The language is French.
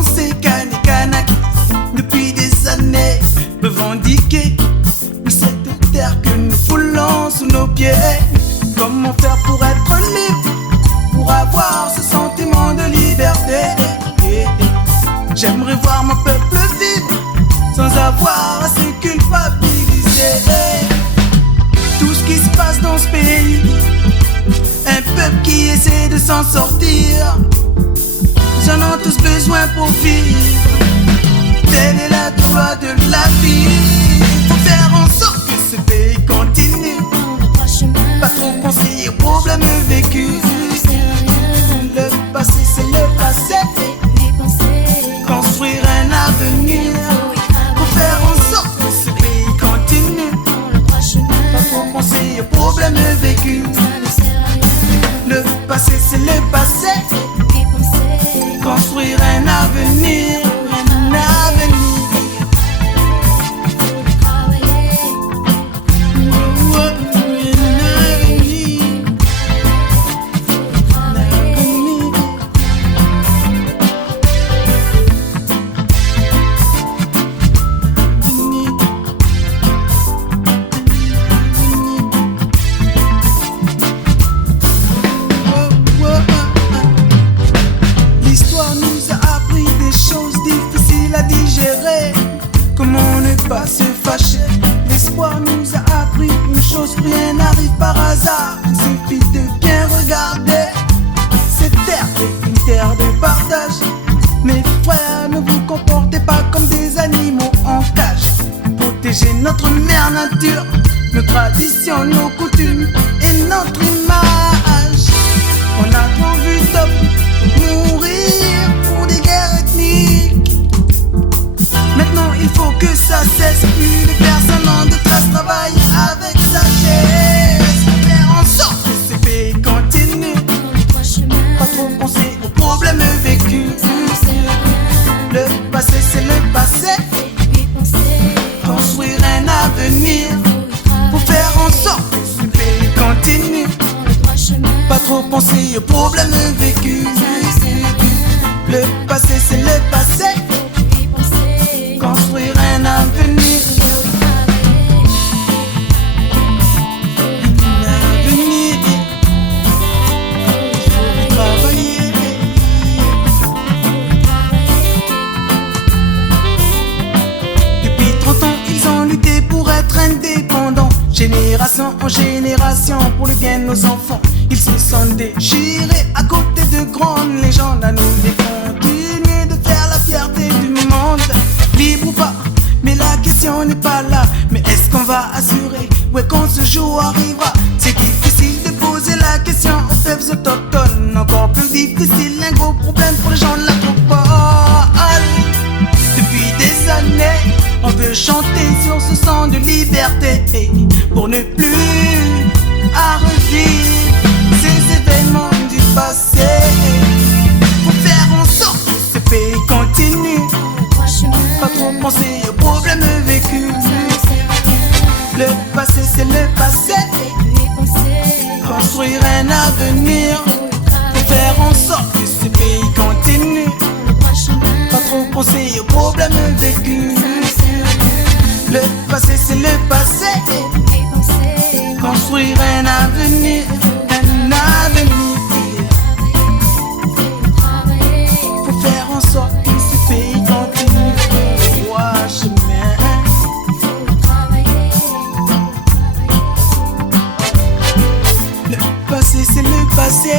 pensées Kanak depuis des années, revendiquer cette terre que nous foulons sous nos pieds. Comment faire pour être libre, pour avoir ce sentiment de liberté? J'aimerais voir mon peuple vivre sans avoir à se culpabiliser. Tout ce qui se passe dans ce pays, un peuple qui essaie de s'en sortir, ils en ont tous besoin pour vivre. Telle est la loi de la vie. Faut faire en sorte que ce pays continue, pas trop penser aux problèmes vécus. Le passé c'est le passé, construire un avenir. Faut faire en sorte que ce pays continue, pas trop penser aux problèmes vécus. Le passé c'est le passé, construire un avenir. Comment ne pas se fâcher? L'espoir nous a appris une chose, rien n'arrive par hasard. Il suffit de bien regarder. Cette terre est une terre de partage. Mes frères, ne vous comportez pas comme des animaux en cage. Protégez notre mère nature, nos traditions, nos coutumes et notre image. On a trop vu d'hommes mourir pour des guerres ethniques. Maintenant il faut que ça cesse, plus de personnes en de classe travaillent avec sagesse. Faire en sorte que ce pays continue, pas trop penser aux problèmes vécus. Le passé c'est le passé, construire un avenir. Pour faire en sorte que ce pays continue, pas trop penser aux problèmes vécus. Le passé c'est le passé, construire un avenir. Un avenir. Travailler. Depuis 30 ans, ils ont lutté pour être indépendants. Génération en génération, pour le bien de nos enfants. Ils se sont déchirés à côté de grandes légendes. À nous de continuer de faire la fierté du monde. Libre ou pas, mais la question n'est pas là. Mais est-ce qu'on va assurer, ouais, quand ce jour arrivera? C'est difficile de poser la question aux peuples autochtones. Encore plus difficile, un gros problème pour les gens de la métropole. Depuis des années, on veut chanter sur ce son de liberté, pour ne plus à revivre ces événements du passé. Faut faire en sorte que ce pays continue, pas trop penser aux problèmes vécus. Le passé c'est le passé, construire un avenir. Faut faire en sorte que ce pays continue, pas trop penser aux problèmes vécus. Le passé c'est le passé, construire un avenir. Un avenir. Faut faire en sorte que ce pays continue. Le passé c'est le passé,